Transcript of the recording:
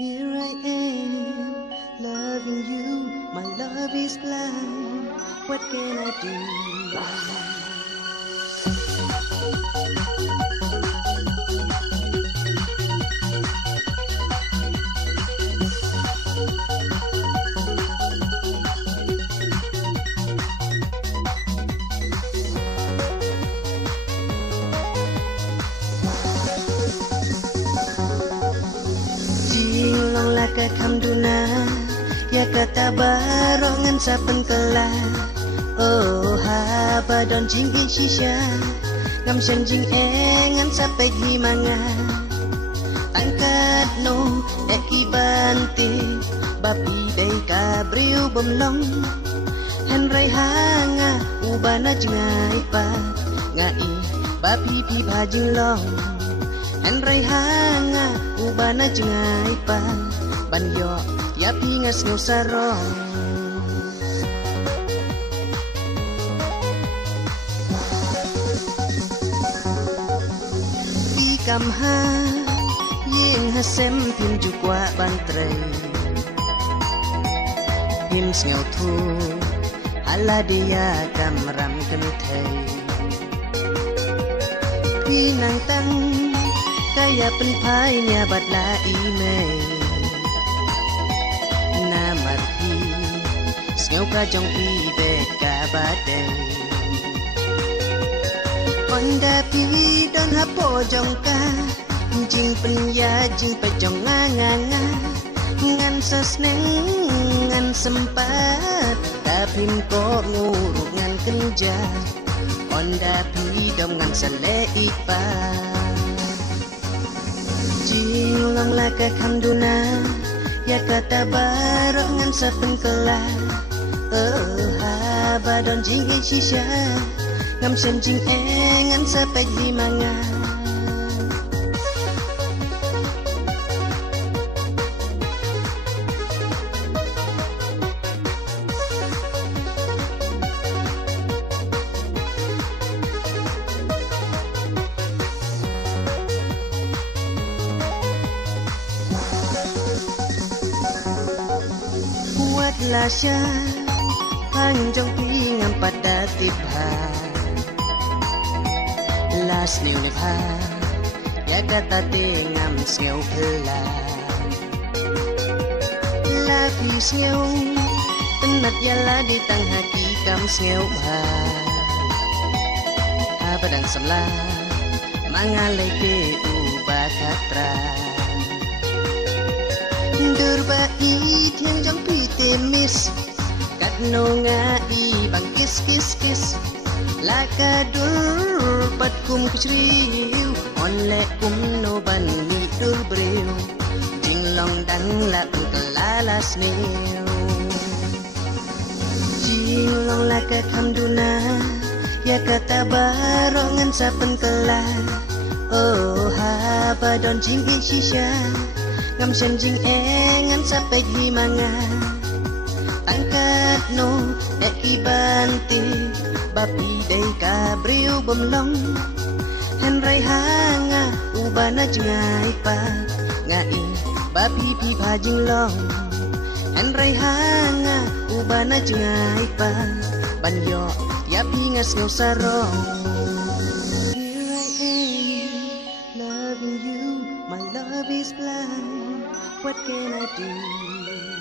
Here I am, loving you. My love is blind. What can I do? Alhamdulillah, ya kata barongan sapen kelah. Oh haba don jing shisha, ngam shen jing ngan sampai gimanga. Tangkat no eki banti, bapi dei kabriu bomlong. Henry hanga ubana jengai pa, ngai bapi pi bajing long. Henry hanga ubana jengai pa. Banyo, ya pingas ng sarong. Di kamha, ying hasem pin jukwa bantray. Hims ngaw tu, hala dia kamram kentay. Pinang tang, kaya penpay niya batla imay. Ngau ka jong pi be ka badai Onda pi don ha po jong ka Jing pen ya jing pa jong nga nga nga Ngan sas neng ngan sempat Tapin ko nguruk ngan kenja Onda pi dom ngan sale ipa Jing long la ka khamduna Ya kata barok ngan sapen kelah haba don jing shisha ngam sen jing ngan sampai gimanga. Buatlah syah Panjang pingang pada tibha Las niu nipha Ya kata tingam sngeu pela Lapis ngeu Tenat yala di tang haki kam sngeu bha Habadang semla Mangalai ke ubah katra Durba i tiang jang pi temis Kat no nga i bang kis kis kis Laka dur pat kum kuchriu On le kum no ban ni dur briu Jing long dan la utalalas niu Jing long laka khamduna Ya kata barongan sapen kelah Oh haba don jing shisha Ngam sen jing ngan sampai gimanga Angkat no eki banti Bapi dei kabriu bomlong Henry hanga ubana jengai pa Ngai bapi pi bajing long Henry hanga ubana jengai pa Banyo ya pingas ngau sarong Here I am, loving you My love is blind What can I do?